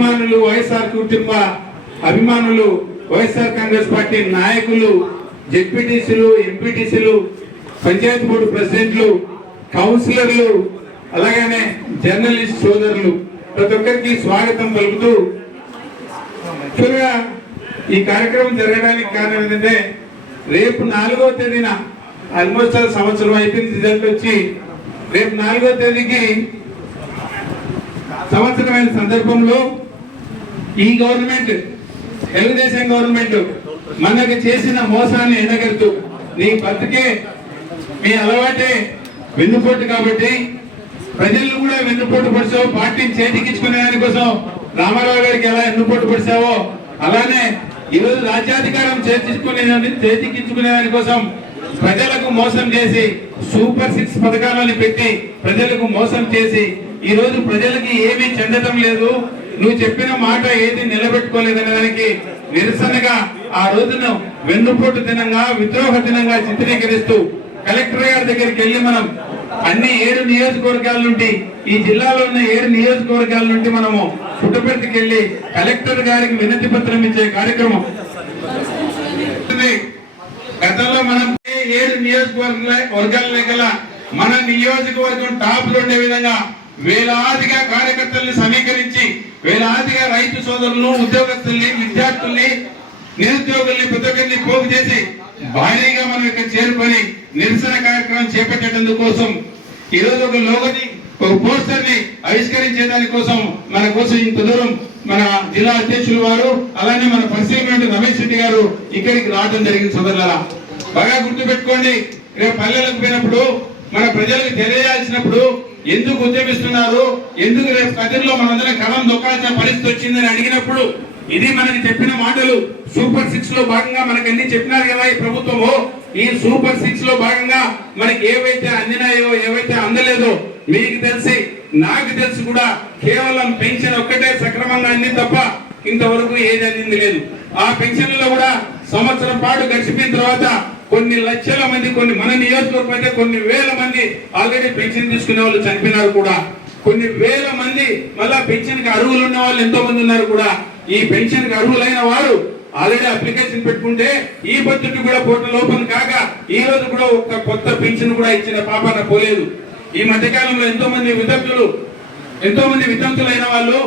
అభిమానులు, వైఎస్ఆర్ కుటుంబ అభిమానులు, వైఎస్ఆర్ కాంగ్రెస్ పార్టీ నాయకులు, జెడ్పీటీసీలు, ఎంపీటీసీలు, పంచాయతీ బోర్డు ప్రెసిడెంట్లు, కౌన్సిలర్లు, అలాగనే జర్నలిస్ట్ సోదరులు ప్రతి ఒక్కరికి స్వాగతం పలుకుతూ, ఈ కార్యక్రమం జరగడానికి కారణం ఏంటంటే రేపు 4వ తేదీన ఆల్మోస్ట్ సంవత్సరం అయిపోయింది, రిజల్ట్ వచ్చి రేపు 4వ తేదీకి సంవత్సరమైన సందర్భంలో ఈ గవర్నమెంట్, తెలుగుదేశం గవర్నమెంట్ మనకు చేసిన మోసాన్ని ఎండగడుతూ, నీ బతికే మీ అలవాటే వెన్నుపోటు కాబట్టి ప్రజలను కూడా వెన్నుపోటు పడిచావు, పార్టీని చేతికించుకునే దానికోసం రామారావు గారికి ఎలా వెన్నుపోటు పడిచావో అలానే ఈరోజు రాజ్యాధికారం చేతికించుకునే దానికోసం ప్రజలకు మోసం చేసి సూపర్ 6 పథకాలను పెట్టి ప్రజలకు మోసం చేసి ఈ రోజు ప్రజలకి ఏమీ చెందడం లేదు, నువ్వు చెప్పిన మాట ఏది నిలబెట్టుకోలేదనే దానికి నిరసనగా ఆ రోజును వెన్నుపోటు దినంగా, విద్రోహ దినంగా చిత్రీకరిస్తూ కలెక్టర్ గారి దగ్గరికి వెళ్ళి మనం అన్ని 7 నియోజకవర్గాల నుండి, ఈ జిల్లాలో ఉన్న 7 నియోజకవర్గాల నుండి మనము పుట్టపర్తికి వెళ్ళి కలెక్టర్ గారికి వినతి పత్రం ఇచ్చే కార్యక్రమం. గతంలో మనం 7 నియోజకవర్గాల గల మన నియోజకవర్గం టాప్ లో ఉండే విధంగా వేలాదిగా కార్యకర్తల్ని సమీకరించి వేలాదిగా రైతు సోదరులను, ఉద్యోగస్తుల్ని, విద్యార్థుల్ని, నిరుద్యోగుల్ని ప్రతి ఒక్కరిని పోగు చేసి భారీగా మనం ఇక్కడ చేరుకొని నిరసన కార్యక్రమం చేపట్టేందుకు కోసం ఈ రోజు ఒక లోగోని, ఒక పోస్టర్ ని ఆవిష్కరించే దానికోసం మన కోసం ఇంత దూరం మన జిల్లా అధ్యక్షులు వారు, అలానే మన పరిశీలన రమేష్ రెడ్డి గారు ఇక్కడికి రావడం జరిగింది. సోదరులారా, బాగా గుర్తుపెట్టుకోండి, రేపు పల్లెలకు పోయినప్పుడు మన ప్రజలకు తెలియాల్సినప్పుడు ఎందుకు ఉద్యమిస్తున్నారు, ఎందుకు రేపు కదిరిలో మనందరం కలం దొక్కాల్సిన పరిస్థితి వచ్చిందని అడిగినప్పుడు ఇది మనకి చెప్పిన మాటలు. సూపర్ 6 లో భాగంగా మనకి అన్ని చెప్పినారు కదా ఈ ప్రభుత్వము. ఈ సూపర్ 6 లో భాగంగా మనకి ఏవైతే అందినాయో, ఏవైతే అందలేదో మీకు తెలిసి నాకు తెలిసి కూడా కేవలం పెన్షన్ ఒక్కటే సక్రమంగా అంది తప్ప ఇంతవరకు ఏది అందింది లేదు. ఆ పెన్షన్లలో కూడా సంవత్సరం పాటు గడిచిపోయిన తర్వాత కొన్ని లక్షల మంది, కొన్ని మన నియోజకవర్గం అయితే కొన్ని వేల మంది ఆల్రెడీ పెన్షన్ తీసుకునే వాళ్ళు చనిపోయినారు కూడా. కొన్ని వేల మంది మళ్ళా పెన్షన్ కి అర్హులు ఉన్న వాళ్ళు ఎంతో మంది ఉన్నారు కూడా. ఈ పెన్షన్ కి అర్హులైన వారు ఆల్రెడీ అప్లికేషన్ పెట్టుకుంటే ఈ పద్ధతి కూడా పోర్టల్ ఓపెన్ కాక ఈ రోజు కూడా ఒక కొత్త పెన్షన్ కూడా ఇచ్చిన పాపాన పోలేదు. ఈ మధ్యకాలంలో ఎంతో మంది వితంతులైన వాళ్ళు,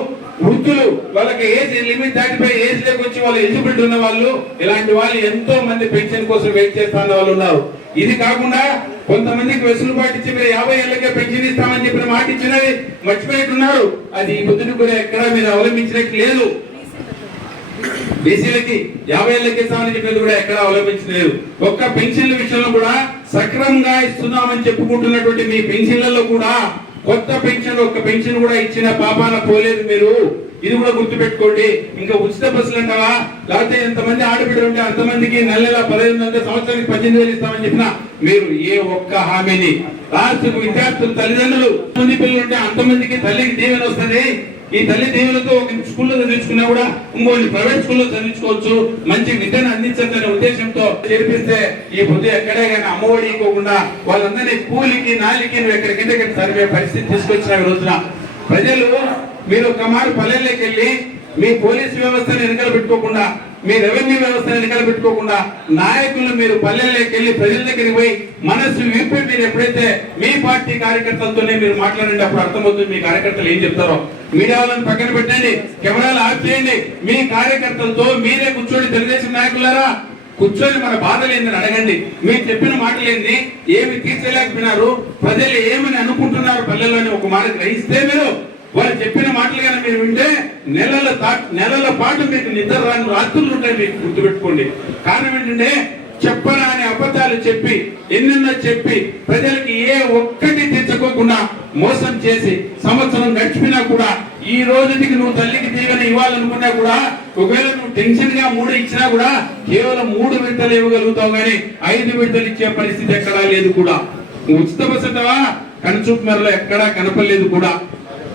వృద్ధులు, వాళ్ళకి ఏజ్ లిమిట్ దాటిపోయి ఏజ్ లేకొచ్చి వాళ్ళు ఎలిజిబిలిటీ ఉన్న వాళ్ళు, ఇలాంటి వాళ్ళు ఎంతో మంది పెన్షన్ కోసం వెయిట్ చేస్తున్న వాళ్ళు ఉన్నారు. ఇది కాకుండా కొంతమందికి వెసులుబాటు ఇచ్చి మీరు 50 ఏళ్ళకే పెన్షన్ ఇస్తామని చెప్పిన మాట ఇచ్చినది మర్చిపోయిట్టున్నారు. అది ఈ పొద్దున కూడా ఎక్కడా మీరు అవలంబించినట్టు లేదు. బీసీలకి 50 ఏళ్ళకి ఇస్తామని చెప్పేది కూడా ఎక్కడ అవలంబించలేదు. ఒక్క పెన్షన్ల విషయంలో కూడా సక్రమంగా ఇస్తున్నామని చెప్పుకుంటున్నటువంటి మీ పెన్షన్లలో కూడా కొత్త పెన్షన్, ఒక్క పెన్షన్ కూడా ఇచ్చిన పాపాన పోలేదు మీరు. ఇది కూడా గుర్తుపెట్టుకోండి. ఇంకా ఉచిత బస్సులు అంటావా, లేకపోతే ఎంతమంది ఆడబిడ్డలు ఉంటే అంతమందికి నెల 1500, సంవత్సరానికి 18,000 ఇస్తామని చెప్పినా మీరు ఏ ఒక్క హామీని, రాష్ట్ర విద్యార్థులు, తల్లిదండ్రులు, మంది పిల్లలు ఉంటే అంతమందికి తల్లికి దీవెన వస్తుంది. ఈ తల్లి దీవులతో ఒక స్కూల్లో చదివించుకున్నా కూడా ఇంకోటి ప్రైవేట్ స్కూల్లో చదివించుకోవచ్చు, మంచి విద్యను అందించాలనే ఉద్దేశంతో చేర్పిస్తే ఈ పొద్దు ఎక్కడే కానీ అమ్మఒడి ఇవ్వకుండా వాళ్ళందరినీ కూలికి, నాలికి ఎక్కడికి సరిపోయే పరిస్థితి తీసుకొచ్చిన రోజున ప్రజలు మీరు ఒక మారు పల్లెల్లోకి వెళ్ళి మీ పోలీసు వ్యవస్థను వెనకాల పెట్టుకోకుండా, మీ రెవెన్యూ వ్యవస్థను వెనకాల పెట్టుకోకుండా నాయకులు మీరు పల్లెల్లోకి వెళ్ళి ప్రజల దగ్గరికి పోయి మనసు విప్పి మీరు ఎప్పుడైతే మీ పార్టీ కార్యకర్తలతోనే మీరు మాట్లాడండి, అప్పుడు అర్థమవుతుంది మీ కార్యకర్తలు ఏం చెప్తారో. మీడియా వాళ్ళని పక్కన పెట్టండి, కెమెరాలు ఆఫ్ చేయండి, మీ కార్యకర్తలతో మీరే కూర్చోండి. తెలుగుదేశం నాయకులారా, కూర్చొని మన బాధలు ఏందని అడగండి. మీరు చెప్పిన మాటలు ఏంది, ఏమి తీర్చలేకపోయినారు, ప్రజలు ఏమని అనుకుంటున్నారు పల్లెల్లోని ఒక మాట గ్రహిస్తే మీరు వాళ్ళు చెప్పిన మాటలు కానీ మీరు వింటే నెలల పాటు మీకు నిద్ర రాని రాత్రులు ఉంటాయి. మీకు గుర్తుపెట్టుకోండి. కారణం ఏంటంటే చెప్పరాని అబద్ధాలు చెప్పి ఎన్నెన్నో చెప్పి ప్రజలకి ఏ ఒక్కటి తెచ్చుకోకుండా మోసం చేసి సంవత్సరం గడిచిపోయినా కూడా ఈ రోజుకి నువ్వు తల్లికి దీవెన ఇవ్వాలనుకున్నా కూడా, ఒకవేళ నువ్వు టెన్షన్ గా 3 ఇచ్చినా కూడా కేవలం 3 విడతలు ఇవ్వగలుగుతావు కానీ 5 విడతలు ఇచ్చే పరిస్థితి ఎక్కడా లేదు కూడా. ఉచిత బస్సు అంటావా, కనుచూపు మేరలో ఎక్కడా కనపడలేదు కూడా,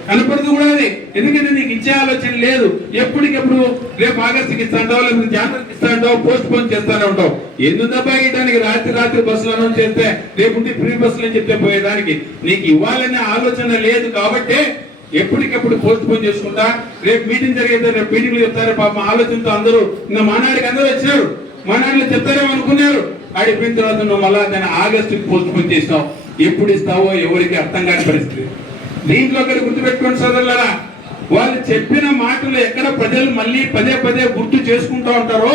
కనపడదు కూడా. అది ఎందుకంటే నీకు ఇచ్చే ఆలోచన లేదు. ఎప్పటికెప్పుడు రేపు ఆగస్టుకి ఇస్తా అంటావు, లేకపోతే జనవరికి ఇస్తా అంటావు, పోస్ట్ పోన్ చేస్తానే ఉంటావు. ఎందుకు దబ్బాయడానికి రాత్రి బస్సులు అనౌన్స్ చేస్తే రేపు ఫ్రీ బస్సులు అని చెప్తే పోయేదానికి నీకు ఇవ్వాలనే ఆలోచన లేదు. కాబట్టి ఎప్పటికప్పుడు పోస్ట్ పోన్ చేసుకుంటా రేపు మీటింగ్ జరిగేది, రేపు మీటింగ్లు చెప్తారు పాపం ఆలోచనతో అందరూ ఇంకా మానాడికి అందరూ వచ్చారు, మానాడిలో చెప్తారేమో అనుకున్నారు. ఆడిపోయిన తర్వాత నువ్వు మళ్ళా దాన్ని ఆగస్టుకి పోస్ట్ పోన్ చేసినావు. ఎప్పుడు ఇస్తావో ఎవరికి అర్థం కాని పరిస్థితి. దీంట్లో ఒకటి గుర్తుపెట్టుకోండి సోదరులారా, వాళ్ళు చెప్పిన మాటలు ఎక్కడ ప్రజలు మళ్ళీ పదే పదే గుర్తు చేసుకుంటూ ఉంటారో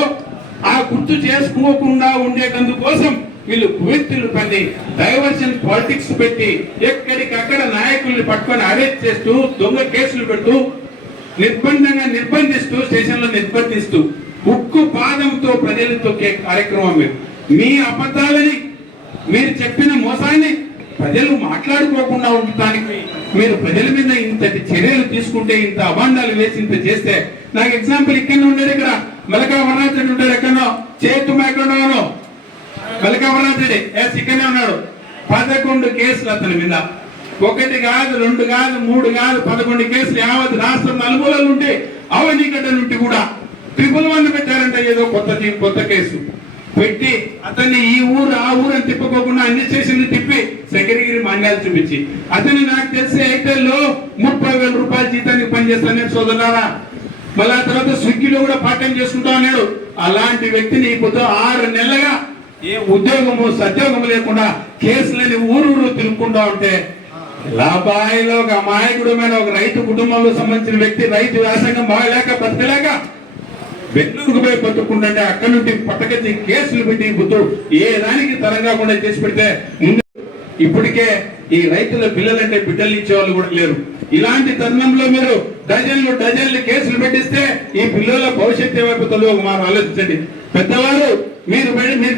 ఆ గుర్తు చేసుకోకుండా ఉండేటందుకోసం వీళ్ళు కువెత్తులు పని డైవర్షన్ పాలిటిక్స్ పెట్టి ఎక్కడికక్కడ నాయకుల్ని పట్టుకొని అరెస్ట్ చేస్తూ దొంగ కేసులు పెడుతూ నిర్బంధిస్తూ స్టేషన్లో నిర్బంధిస్తూ ఉక్కు పాదంతో ప్రజలు తొక్కే కార్యక్రమం. మీ అబద్ధాలని మీరు చెప్పిన మోసాన్ని ప్రజలు మాట్లాడుకోకుండా ఉండటానికి మీరు ప్రజల మీద ఇంతటి చర్యలు తీసుకుంటే, ఇంత అభాండాలు వేసి ఇంత చేస్తే, నాకు ఎగ్జాంపుల్ ఇక్కడ ఉండేది, ఇక్కడ మలకా వరనాథ్ రెడ్డి ఉంటాడు, ఎక్కడో చేతుమా ఎక్కడో మలకా వరనాథ్ రెడ్డి ఇక్కడనే ఉన్నాడు. 11 కేసులు అతని మీద, 1 కాదు 2 కాదు 3 కాదు 11 కేసులు యావత్ రాష్ట్రం నలుమూలలు ఉంటే అవనీగడ్డ నుండి కూడా 111 పెట్టారంట. ఏదో కొత్త కేసు పెట్టి అతన్ని ఈ ఊరు ఆ ఊరు అని తిప్పుకోకుండా అన్ని స్టేషన్లు తిప్పి శంకరగిరి మాన్యాలు చూపించి అతన్ని నాకు తెలిసి ఐటీఎల్లో 30,000 రూపాయల జీతానికి పనిచేస్తాను సోదరులారా. మళ్ళా తర్వాత స్విగ్గీలో కూడా పార్ట్ టైం చేసుకుంటా అన్నాడు. అలాంటి వ్యక్తిని ఇప్పుడు 6 నెలలుగా ఏ ఉద్యోగము సద్యోగము లేకుండా కేసులని ఊరు తిరుగుకుంటా ఉంటే లాభాయిలో ఒక అమాయకుడమైన ఒక రైతు కుటుంబంలో సంబంధించిన వ్యక్తి రైతు వ్యాసంగం బాగలేక బతకలేక బెంగళూరుకు పోయి పట్టుకుంటే అక్కడి నుండి పట్టకెత్తి కేసులు పెట్టి బుద్ధుడు ఏ దానికి తరంగాకుండా చేసి పెడితే ముందు ఇప్పటికే ఈ రైతుల పిల్లలంటే బిడ్డలు ఇచ్చే వాళ్ళు కూడా లేరు. ఇలాంటి తరుణంలో మీరు డజన్లు కేసులు పెట్టిస్తే ఈ పిల్లల భవిష్యత్తు ఏమైపోతుందో మనం ఆలోచించండి. పెద్దవారు మీరు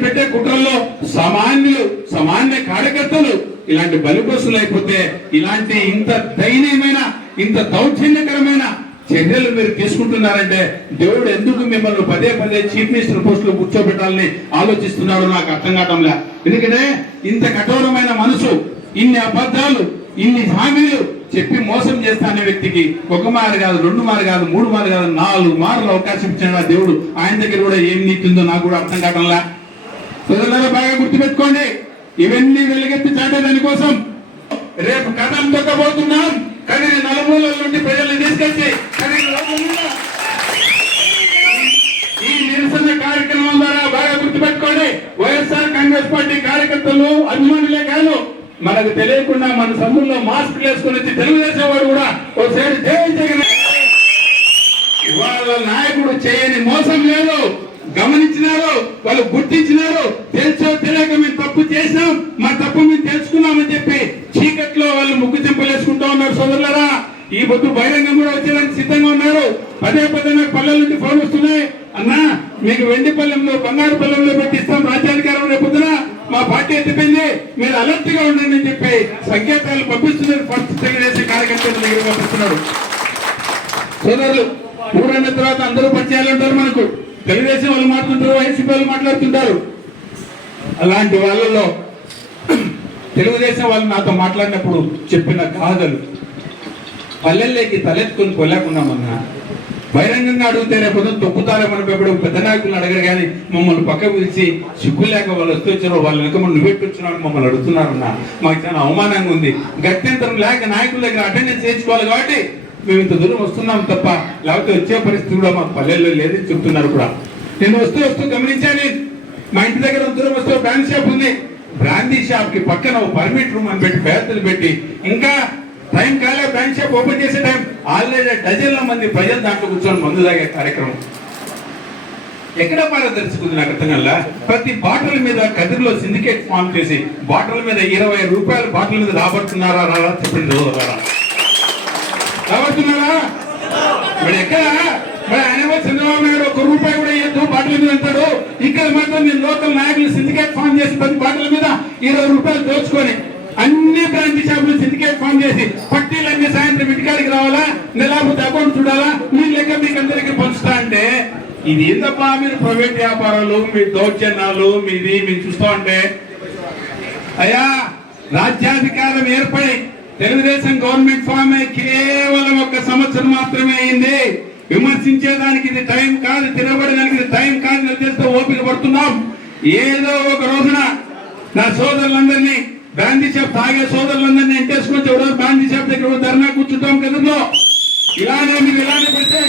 పెట్టే కుట్రల్లో సామాన్య కార్యకర్తలు ఇలాంటి బలిపశులు అయిపోతే ఇలాంటి ఇంత దయనీయమైన ఇంత దౌర్జన్యకరమైన చర్యలు మీరు తీసుకుంటున్నారంటే దేవుడు ఎందుకు మిమ్మల్ని పదే పదే చీఫ్ మినిస్టర్ పోస్టులో కూర్చోబెట్టాలని ఆలోచిస్తున్నాడో నాకు అర్థం కావడంలే. ఎందుకంటే ఇంత కఠోరమైన మనసు, ఇన్ని అబద్ధాలు, ఇన్ని హామీలు చెప్పి మోసం చేస్తా అనే వ్యక్తికి 1 మారు కాదు 2 మారు కాదు 3 మారు కాదు 4 మార్లు అవకాశం ఇచ్చిన దేవుడు ఆయన దగ్గర కూడా ఏం నీతి ఉందో నాకు కూడా అర్థం కావడంలా. ప్రజలలో బాగా గుర్తుపెట్టుకోండి, ఇవన్నీ వెలుగెత్తి చాటేదాని కోసం రేపు కథం తొక్కబోతున్నాం. కానీ నలుమూలల నుండి ప్రజల్ని తీసుకొచ్చి ఈ నిరసన కార్యక్రమం ద్వారా బాగా గుర్తుపెట్టుకోండి, వైఎస్ఆర్ కాంగ్రెస్ పార్టీ కార్యకర్తలు అభిమానులే కాదు, మనకు తెలియకుండా మన సందుల్లో మాస్క్ వేసుకుని వచ్చి తెలుగుదేశం వాడు కూడా ఒక సైడ్ జై జగన్ వాళ్ళ నాయకుడు చేయని మోసం లేదు. గమనించినారు, వాళ్ళు గుర్తించినారు. తెలుసో తెలియక మేము తప్పు చేసినాం, మా తప్పు మేము తెలుసుకున్నామని చెప్పి చీకట్లో వాళ్ళు ముగ్గు చెంపలేసుకుంటా ఉన్నారు. సోదరులారా, ఈ పొద్దు బహిరంగం కూడా వచ్చేదానికి సిద్ధంగా ఉన్నారు. పదే నాకు పల్లెల నుంచి ఫోన్ వస్తున్నాయి, అన్నా మీకు వెండి పల్లెంలో బంగారు పల్లెంలో పెట్టిస్తాం రాజ్యాధికారం రేపొద్దున మా పార్టీ ఎత్తిపోయింది, మీరు అలర్ట్ గా ఉండండి అని చెప్పి సంకేతాలు పంపిస్తున్నారు. ఫస్ట్ తెలుగుదేశం కార్యకర్తల దగ్గర పంపిస్తున్నారు. సోదరులు, ఊరన్న తర్వాత అందరూ పరిచయాలు ఉంటారు. మనకు తెలుగుదేశం వాళ్ళు మాట్లాడుతుంటారు, వైసీపీ వాళ్ళు మాట్లాడుతుంటారు. అలాంటి వాళ్ళలో తెలుగుదేశం వాళ్ళు నాతో మాట్లాడినప్పుడు చెప్పిన గాథలు పల్లెల్లోకి తలెత్తుకొని పోలేకున్నామన్నా. బహిరంగంగా అడిగితే రేపు తొక్కుతారేమని ఎప్పుడు పెద్ద నాయకులను అడగరు కానీ మమ్మల్ని పక్క పిలిచి సిగ్గు లేక వాళ్ళు వస్తూ వచ్చారో వాళ్ళు వెనక మనం నువ్వెట్టున్నారని మమ్మల్ని అడుగుతున్నారన్నా. మాకు చాలా అవమానంగా ఉంది. గత్యంతరం లేక నాయకుల దగ్గర అటెండెన్స్ చేయించుకోవాలి కాబట్టి మేము ఇంత దూరం వస్తున్నాం తప్ప లేకపోతే వచ్చే పరిస్థితి కూడా మాకు పల్లెల్లో లేదని చెప్తున్నారు కూడా. నేను వస్తూ గమనించాను, మా ఇంటి దగ్గర దూరం వస్తూ బ్రాండ్ షాప్ ఉంది. బ్రాందీ షాప్ కి పక్కన పర్మిట్ రూమ్ అని పెట్టి పేదలు పెట్టి ఇంకా టైం కాలే బ్రాండ్ షాప్ ఓపెన్ చేసే టైం ఆల్రెడీ డజన్ల మంది ప్రజలు దాంట్లో కూర్చొని మందు తాగే కార్యక్రమం. ఎక్కడ పారదర్శకుంది నాకు అర్థం కల్లా. ప్రతి బాటిల్ మీద కదిరిలో సిండికేట్ ఫామ్ చేసి బాటిల్ మీద 20 రూపాయలు బాటిల్ మీద రాబడుతున్నారా చెప్పండి. రాబడుతున్నారా? మరి ఎక్కడ మరి ఆయన చంద్రబాబు నాయుడు 1 రూపాయి కూడా ఇవ్వద్దు బాటిల్ మీద అంటాడు. ఇక్కడ మాత్రం నేను లోకల్ నాయకులు సిండికేట్ ఫామ్ చేసి ప్రతి బాటిల్ మీద 20 రూపాయలు దోచుకొని అన్ని బ్రాంచ్ షాపులు సిండికేట్ ఫామ్ చేసి పట్టీలన్నీ సాయంత్రం ఇంటికాడికి రావాలా, నెలాపోతే అకౌంట్ చూడాలా, మీ లెక్క మీకు అందరికీ పంచుతా అంటే ఇది ఏందప్పా? మీరు ప్రైవేట్ వ్యాపారాలు, మీ దౌర్జన్యాలు, మీది మీరు చూస్తా ఉంటే అయ్యా రాజ్యాధికారం ఏర్పడి తెలుగుదేశం గవర్నమెంట్ ఫామ్ అయి కేవలం 1 సంవత్సరం మాత్రమే అయింది. విమర్శించేదానికి ఇది టైం కాదు, తినబడడానికి ఇది టైం కాదు, తెలిస్తే ఓపిక పడుతున్నాం. ఏదో ఒక రోజున నా సోదరులందరినీ బ్రాందీ షాప్ తాగే సోదరులందరినీ ఎంటేసుకొచ్చి ఎవరో బ్రాందీ షాప్ దగ్గర ధర్నా కూర్చుంటాం కదలో ఇలానే మీరు ఇలానే పెడితే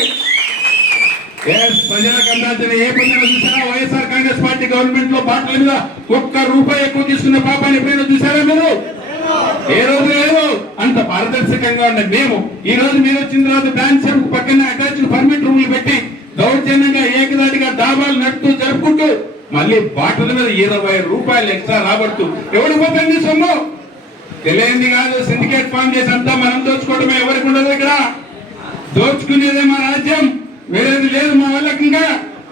ప్రజలకు అందాల్సిన ఏ పనులు చూసారా? వైఎస్ఆర్ కాంగ్రెస్ పార్టీ గవర్నమెంట్ లో బాటల మీద ₹1 ఎక్కువ తీసుకున్న పాపాన్ని ఎప్పుడైనా చూసారా మీరు? ఏ రోజు లేదు. అంత పారదర్శకంగా ఉన్న మేము ఈ రోజు మీరు వచ్చిన తర్వాత బ్రాంచ్ షాప్ పక్కన అటాచ్డ్ పర్మిట్ రూములు పెట్టి దౌర్జన్యంగా ఏకదాటిగా దాబాలు నడుతూ జరుపుకుంటూ మళ్ళీ బాటల మీద ₹20 ఎక్స్ట్రా రాబడుతూ ఎవరికి పోతుంది సొమ్ము? తెలియంది కాదు. సిండికేట్ ఫామ్ చేసి అంతా మనం దోచుకోవడమే. ఎవరికి ఉండదు ఇక్కడ. దోచుకునేదే మా రాజ్యం, వేరేది లేదు మా వాళ్ళకి. ఇంకా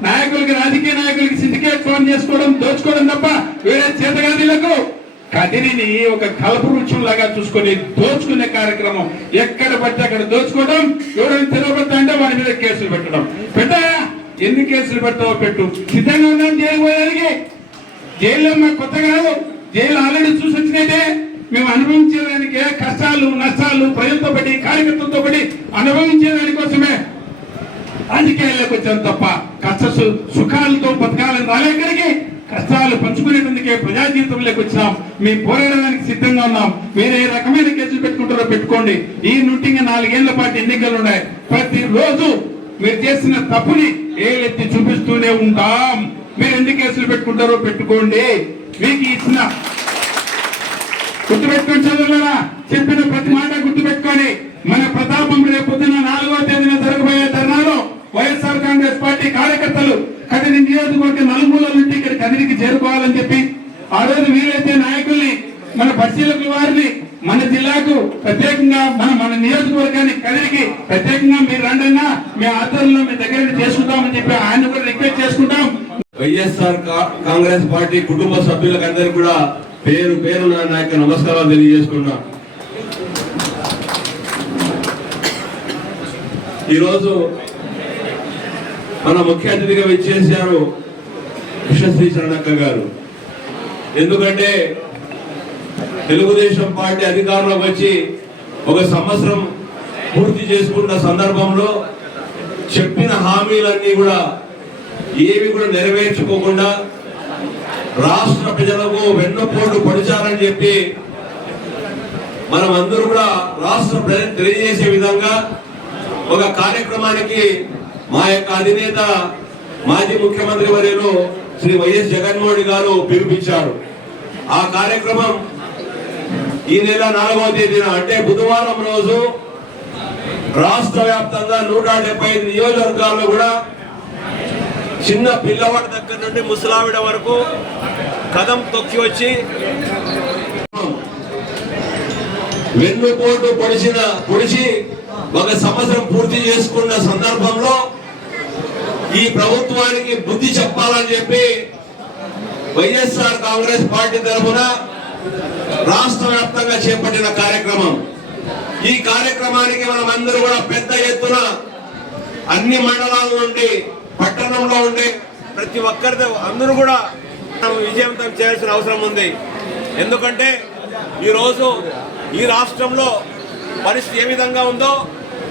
నాయకులకి, రాజకీయ నాయకులకి సిండికేట్ ఫామ్ చేసుకోవడం, దోచుకోవడం తప్ప వేరే చేతగాదిలకు కదిరిని ఒక కలప వృక్షం లాగా చూసుకొని దోచుకునే కార్యక్రమం. ఎక్కడ పడితే అక్కడ దోచుకోవడం, ఎవరైనా తిరగబడతా అంటే వాడి మీద కేసులు పెట్టడం. పెట్టాయా? ఎన్ని కేసులు పెట్టావో పెట్టు. సిద్ధంగా ఉన్నాం జైలు పోయేదానికి. జైల్లో మాకు కొత్త కాదు. జైలు ఆల్రెడీ చూసి వచ్చినట్టే. మేము అనుభవించేదానికి కష్టాలు నష్టాలు ప్రజలతో పడి కార్యకర్తలతో పడి అనుభవించేదాని కోసమే రాజకీయాల్లోకి వచ్చాం తప్ప కష్ట సుఖాలతో బతకాలని రాలేకడికి కష్టాలు పంచుకునేందుకే ప్రజా జీవితంలోకి వచ్చినాం. మేము పోరాడడానికి సిద్ధంగా ఉన్నాం. మీరు ఏ రకమైన కేసులు పెట్టుకుంటారో పెట్టుకోండి. ఈ నుండి 4 ఏళ్ల పాటు ఎన్నికలు ఉన్నాయి. ప్రతిరోజు మీరు చేసిన తప్పుని ఏలెత్తి చూపిస్తూనే ఉంటాం. మీరు ఎన్ని కేసులు పెట్టుకుంటారో పెట్టుకోండి. మీకు ఇచ్చిన గుర్తుపెట్టుకోండి చదువులారా. చెప్పిన ప్రతి మాట గుర్తుపెట్టుకొని మన ప్రతాపం రేపు పొద్దున 4వ తేదీన జరగబోయే ధర్నాలో వైఎస్ఆర్ కాంగ్రెస్ పార్టీ కార్యకర్తలు కదిరి నియోజకవర్గ నలుమూలల నుండి ఇక్కడ కదిరికి చేరుకోవాలని చెప్పి ఆ రోజు వీలైతే నాయకుల్ని, మన పరిశీలకుల వారిని మన జిల్లాకు ప్రత్యేకంగా మన నియోజకవర్గానికి కదిరికి ప్రత్యేకంగా మీరు రండన్నా మీ ఆధ్వర్యంలో మీ దగ్గర చేసుకుంటామని చెప్పి ఆయన కూడా రిక్వెస్ట్ చేసుకుంటాం. వైఎస్ఆర్ కాంగ్రెస్ పార్టీ కుటుంబ సభ్యులకు అందరికీ కూడా పేరు పేరు నా యొక్క నమస్కారాలు తెలియజేసుకున్నా. ఈరోజు మన ముఖ్య అతిథిగా విచ్చేశారు విశ్వశ్రీ శరణక్క గారు. ఎందుకంటే తెలుగుదేశం పార్టీ అధికారంలోకి వచ్చి 1 సంవత్సరం పూర్తి చేసుకున్న సందర్భంలో చెప్పిన హామీలన్నీ కూడా ఏవి కూడా నెరవేర్చుకోకుండా రాష్ట్ర ప్రజలకు వెన్నుపోటు పొడిచారని చెప్పి మనం అందరూ కూడా రాష్ట్ర ప్రజలకు తెలియజేసే విధంగా ఒక కార్యక్రమానికి మా యొక్క అధినేత మాజీ ముఖ్యమంత్రి వర్యులు శ్రీ వైఎస్ జగన్మోహన్ గారు పిలుపునిచ్చారు. ఆ కార్యక్రమం ఈ నెల 4వ తేదీన అంటే బుధవారం రోజు రాష్ట్ర వ్యాప్తంగా 175 నియోజకవర్గాల్లో కూడా చిన్న పిల్లవాడి దగ్గర నుండి ముసలావిడ వరకు కదం తొక్కి వచ్చి వెన్నుపోటు పొడిచి 1 సంవత్సరం పూర్తి చేసుకున్న సందర్భంలో ఈ ప్రభుత్వానికి బుద్ధి చెప్పాలని చెప్పి వైఎస్ఆర్ కాంగ్రెస్ పార్టీ తరఫున రాష్ట్ర వ్యాప్తంగా చేపట్టిన కార్యక్రమం. ఈ కార్యక్రమానికి మనం అందరూ కూడా పెద్ద ఎత్తున అన్ని మండలాల నుండి పట్టణంలో ఉండే ప్రతి ఒక్కరితో అందరూ కూడా విజయవంతం చేయాల్సిన అవసరం ఉంది. ఎందుకంటే ఈరోజు ఈ రాష్ట్రంలో పరిస్థితి ఏ విధంగా ఉందో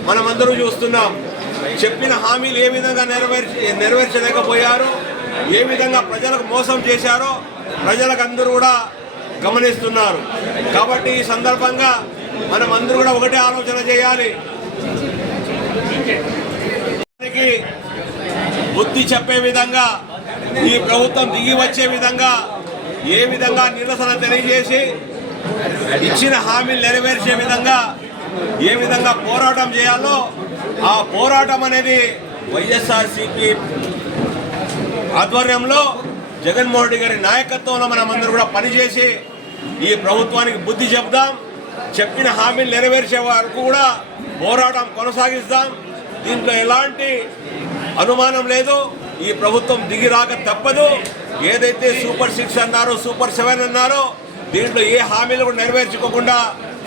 మనం అందరూ చూస్తున్నాం. చెప్పిన హామీలు ఏ విధంగా నెరవేర్చలేకపోయారో, ఏ విధంగా ప్రజలకు మోసం చేశారో ప్రజలకు అందరూ కూడా గమనిస్తున్నారు. కాబట్టి ఈ సందర్భంగా మనం అందరూ కూడా ఒకటే ఆలోచన చేయాలి. బుద్ధి చెప్పే విధంగా ఈ ప్రభుత్వం దిగి వచ్చే విధంగా ఏ విధంగా నిరసన తెలియజేసి ఇచ్చిన హామీలు నెరవేర్చే విధంగా ఏ విధంగా పోరాటం చేయాలో ఆ పోరాటం అనేది వైఎస్ఆర్సీపీ ఆధ్వర్యంలో జగన్మోహన్ రెడ్డి గారి నాయకత్వంలో మనం అందరూ కూడా పనిచేసి ఈ ప్రభుత్వానికి బుద్ధి చెప్దాం. చెప్పిన హామీలు నెరవేర్చే వరకు కూడా పోరాటం కొనసాగిస్తాం. దీంట్లో ఎలాంటి అనుమానం లేదు. ఈ ప్రభుత్వం దిగి రాక తప్పదు. ఏదైతే సూపర్ 6 అన్నారో, సూపర్ 7 అన్నారో దీంట్లో ఏ హామీలు కూడా నెరవేర్చుకోకుండా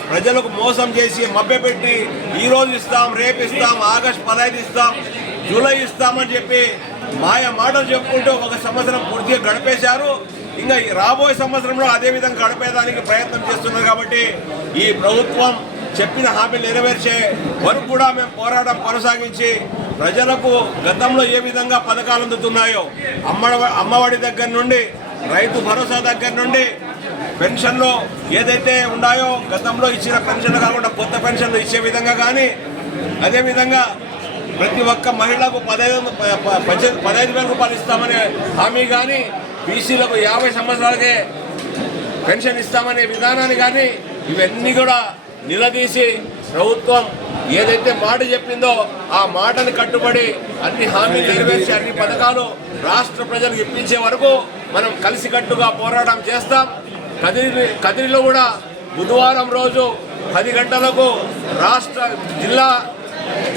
ప్రజలకు మోసం చేసి మభ్యపెట్టి ఈరోజు ఇస్తాం, రేపు ఇస్తాం, ఆగస్టు 15 ఇస్తాం, జూలై ఇస్తామని చెప్పి మాయ మాటలు చెప్పుకుంటూ 1 సంవత్సరం పూర్తిగా గడిపేశారు. ఇంకా రాబోయే సంవత్సరంలో అదే విధంగా గడిపేదానికి ప్రయత్నం చేస్తున్నారు. కాబట్టి ఈ ప్రభుత్వం చెప్పిన హామీలు నెరవేర్చే వరకు కూడా మేము పోరాటం కొనసాగించి ప్రజలకు గతంలో ఏ విధంగా పథకాలు అందుతున్నాయో అమ్మఒడి దగ్గర నుండి, రైతు భరోసా దగ్గర నుండి పెన్షన్లు ఏదైతే ఉన్నాయో గతంలో ఇచ్చిన పెన్షన్లు కాకుండా కొత్త పెన్షన్లు ఇచ్చే విధంగా కానీ, అదేవిధంగా ప్రతి ఒక్క మహిళకు 15,000 రూపాయలు ఇస్తామనే హామీ కానీ, బీసీలకు 50 సంవత్సరాలకే పెన్షన్ ఇస్తామనే విధానాన్ని కానీ ఇవన్నీ కూడా నిలదీసి ప్రభుత్వం ఏదైతే మాట చెప్పిందో ఆ మాటని కట్టుబడి అన్ని హామీలు నెరవేర్చి అన్ని పథకాలు రాష్ట్ర ప్రజలకు ఇప్పించే వరకు మనం కలిసికట్టుగా పోరాటం చేస్తాం. కదిరిలో కూడా బుధవారం రోజు 10 గంటలకు రాష్ట్ర జిల్లా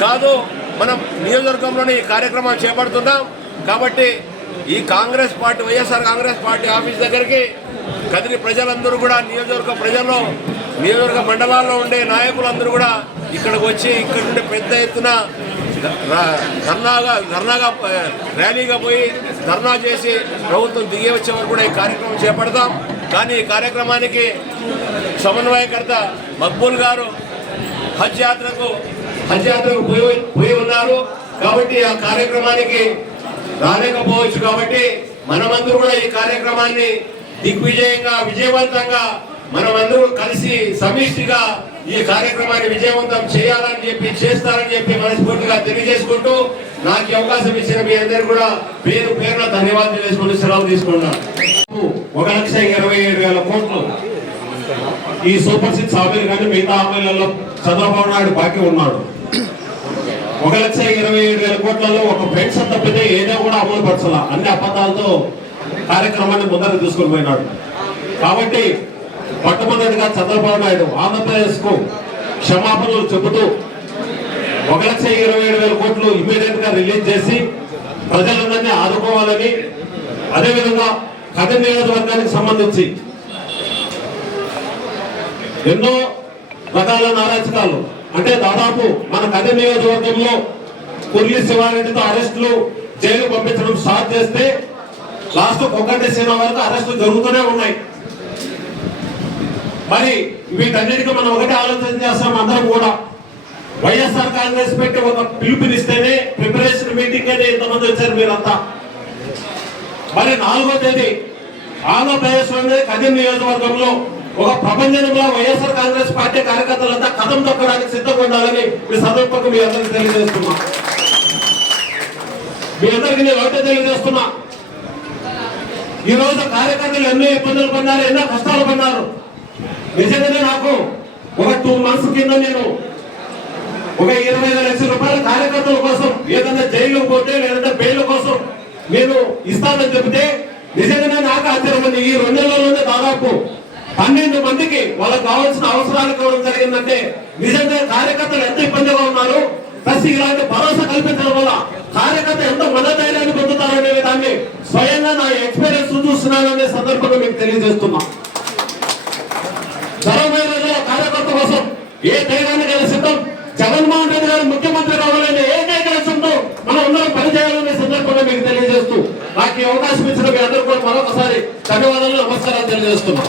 కాదు మనం నియోజకవర్గంలోనే ఈ కార్యక్రమం చేపడుతున్నాం. కాబట్టి ఈ Congress party YSR Congress party office దగ్గరికి కదిరి ప్రజలందరూ కూడా నియోజకవర్గ మండలాల్లో ఉండే నాయకులందరూ కూడా ఇక్కడికి వచ్చి ఇక్కడ నుండి పెద్ద ఎత్తున ర్యాలీగా పోయి ధర్నా చేసి ప్రభుత్వం దిగి వచ్చే వరకు కూడా ఈ కార్యక్రమం చేపడతాం. కానీ ఈ కార్యక్రమానికి సమన్వయకర్త మక్బూల్ గారు హజ్ యాత్రకు పోయి ఉన్నారు కాబట్టి ఆ కార్యక్రమానికి రాలేకపోవచ్చు. కాబట్టి మనమందరూ కూడా ఈ కార్యక్రమాన్ని దిగ్విజయంగా విజయవంతంగా మనమందరూ కలిసి సమిష్టిగా ఈ కార్యక్రమాన్ని విజయవంతం చేయాలని చెప్పి చేస్తారని చెప్పి మనస్ఫూర్తిగా తెలియజేసుకుంటూ నాకు ఈ అవకాశం ఇచ్చిన మీ అందరూ కూడా పేరున ధన్యవాదాలు తెలియజేసుకుంటూ సెలవు తీసుకున్నాను. 1,27,000 కోట్లు ఈ సూపర్ 6 హామీలు కానీ మిగతా హామీలలో చంద్రబాబు నాయుడు బాకీ ఉన్నాడు. 1,27,000 కోట్లలో ఒక పెన్షన్ తప్పితే ఏదో కూడా అమలు పరచాల అన్ని అబద్ధాలతో కార్యక్రమాన్ని ముందరకు తీసుకుని పోయినాడు. కాబట్టి మొట్టమొదటిగా చంద్రబాబు నాయుడు ఆంధ్రప్రదేశ్ కు క్షమాపణలు చెబుతూ 1,27,000 కోట్లు ఇమీడియట్ గా రిలీజ్ చేసి ప్రజలందరినీ ఆదుకోవాలని, అదేవిధంగా కదిరి నియోజకవర్గానికి సంబంధించి ఎన్నో రకాల నారాచకాలు అంటే దాదాపు మన కదిరి నియోజకవర్గంలో కుర్లి శివారెడ్డితో అరెస్టులు జైలు పంపించడం స్టార్ట్ చేస్తే లాస్ట్ కొక్కటి సీనా వరకు అరెస్టులు జరుగుతూనే ఉన్నాయి. మరి వీటన్నిటికీ మనం ఒకటే ఆలోచన చేస్తాం. అందరం కూడా వైఎస్ఆర్ కాంగ్రెస్ పెట్టి ఒక పిలుపునిస్తేనే ప్రిపరేషన్ మీటింగ్ అయితే ఇంతమంది వచ్చారు మీరంతా. మరి 4వ తేదీ ఆంధ్రప్రదేశ్ లోనే కదిరి నియోజకవర్గంలో ఒక ప్రపంచంలో వైఎస్ఆర్ కాంగ్రెస్ పార్టీ కార్యకర్తలంతా కథం తొక్కడానికి సిద్ధంగా ఉండాలని మీ సందర్భంగా మీ అందరికీ తెలియజేస్తున్నా. మీ అందరికీ నేను ఒకటే తెలియజేస్తున్నా, ఈ రోజు కార్యకర్తలు ఎన్నో ఇబ్బందులు పడినారు, ఎన్నో కష్టాలు పడినారు. నిజంగానే నాకు ఒక 2 months కింద నేను ఒక 25 లక్షల రూపాయల కార్యకర్తల కోసం ఏదైనా జైలు పోతే లేదంటే బెయిల్ కోసం నేను ఇస్తానని చెబితే నిజంగానే నాకు ఆశ్చర్యం ఉంది. ఈ 2 నెలల్లోనే దాదాపు 12 మందికి వాళ్ళకి కావాల్సిన అవసరాలు ఇవ్వడం జరిగిందంటే నిజంగా కార్యకర్తలు ఎంత ఇబ్బందిగా ఉన్నారు. ప్లస్ ఇలాంటి భరోసా కల్పించడం వల్ల కార్యకర్త ఎంత మనధైర్యాన్ని పొందుతారనే దాన్ని స్వయంగా నా ఎక్స్పీరియన్స్ చూస్తున్నాననే సందర్భంగా మీకు తెలియజేస్తున్నా. జరగబోయే రోజుల్లో కార్యకర్త కోసం ఏ ధైర్యాన్ని సిద్ధం, జగన్మోహన్ రెడ్డి గారు ముఖ్యమంత్రి కావాలనే ఏకైక లక్ష్యంతో మనం అందరం పనిచేయాలనే సందర్భంగా మీకు తెలియజేస్తూ నాకు ఈ అవకాశం ఇచ్చిన మీ అందరూ కూడా మరొకసారి ధన్యవాదాలు, నమస్కారాలు తెలియజేస్తున్నాం.